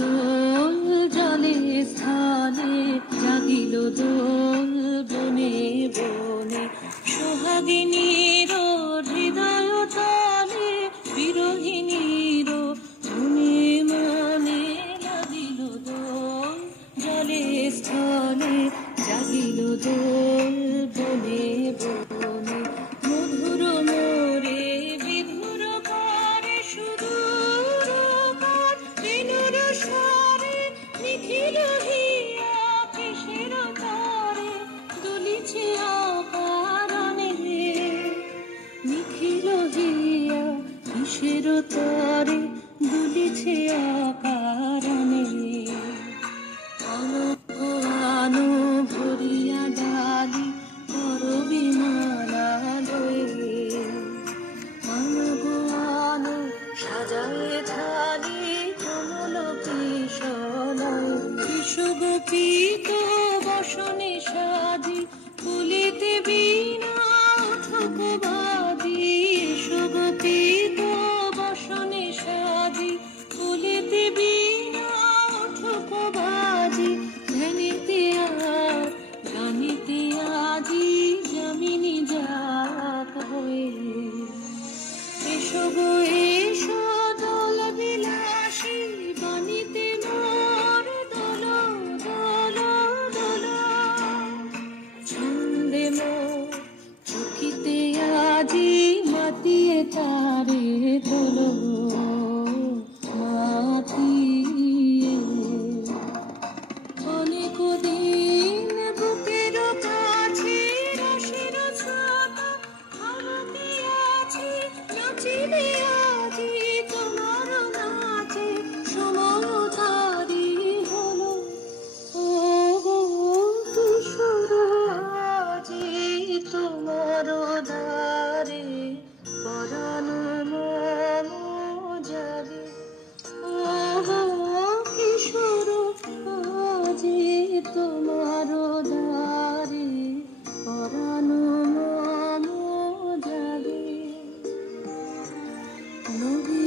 দোল জলে স্থলে, জাগিল দোল বনে বনে। সোহাগিনীর হৃদয় তলে, বিরোহিণীর মনে মনে লাগিল দোল জলে স্থলে, জাগিল দোল বনে বনে। মধুর মোরে বিধুর করে সুদূর পার, বেণুর স্বরে নিখিল হিয়া কিসের তরে দুলিছে অকারণে। নিখিল হিয়া কিসের তরে দুলিছে অকারণে। আনো ভরিয়া ডালি করবি মালা লয়ে, আনো সাজায়ে থালি কমল কিশলয়ে। বিষগোপিত বসনে সাজি, ফুলিতে বীণা উঠুক বাজি। বিষগোপিত বসনে সাজি, ফুলিতে বীণা উঠুক বাজি। ধ্যানিতে আর গানিতে আজি, যামিনী যাক হয়ে। এসো গো এসো দোল বিলাসী, বাণীতে মোর দোল দোল দোল। ছন্দে মোর চকিতে আজি, মাতিয়ে তারে দোল মাতিয়ে। অনেক দিন বুকের কাছে রসের ছাতা হারাতে আছি, নাচিলে আজি তোমার নাচে সমতারি হলো। ও গো কিশোর আজি তোমার দ্বারে, পরাণ মন জাগে। ও গো কিশোর আজি তোমার দ্বারে, পরাণ মন জাগে। নদী